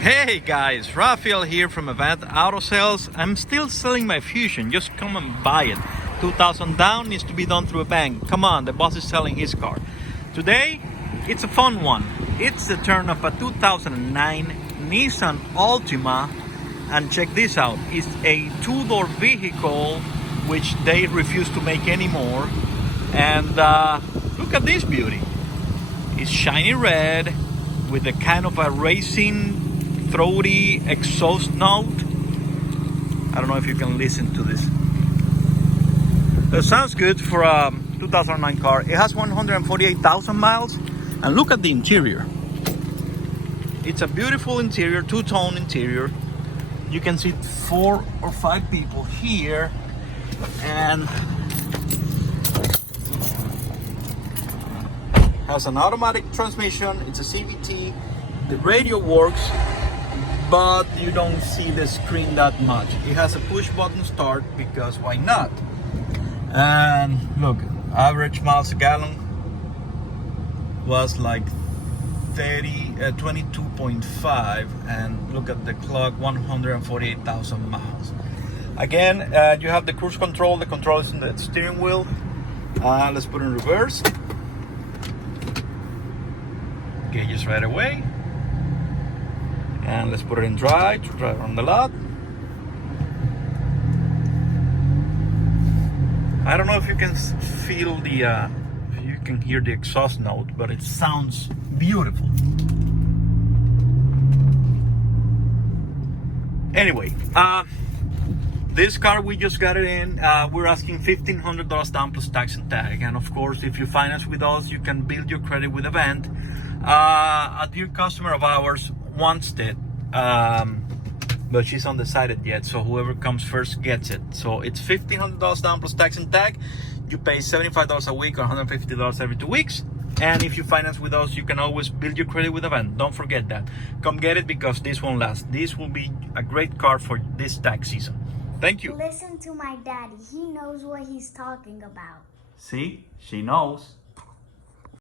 Hey guys, Rafael here from Avant Auto Sales. I'm still selling my Fusion, just come and buy it. 2,000 down, needs to be done through a bank. Come on, the boss is selling his car. Today, it's a fun one. It's the turn of a 2009 Nissan Altima. And check this out, it's a two-door vehicle which they refuse to make anymore. And look at this beauty. It's shiny red with a kind of a racing throaty exhaust note. I don't know if you can listen to this. That sounds good for a 2009 car. It has 148,000 miles. And look at the interior. It's a beautiful interior, two-tone interior. You can see 4 or 5 people here. And has an automatic transmission. It's a CVT. The radio works, but you don't see the screen that much. It has a push button start because why not? And look, average miles a gallon was like 22.5, and look at the clock, 148,000 miles. Again, you have the cruise control. The control is in the steering wheel. Let's put it in reverse. Gauges right away. And let's put it in drive to drive on the lot. I don't know if you can feel the, you can hear the exhaust note, but it sounds beautiful. Anyway, this car, we just got it in. We're asking $1,500 down plus tax and tag. And of course, if you finance with us, you can build your credit with Avant. A dear customer of ours wants it, but she's undecided yet, so whoever comes first gets it. So it's $1,500 down plus tax and tag. You pay $75 a week or $150 every 2 weeks. And if you finance with us, you can always build your credit with Avant. Don't forget that. Come get it, because this won't last. This will be a great car for this tax season. Thank you. Listen to my daddy. He knows what he's talking about. See, she knows.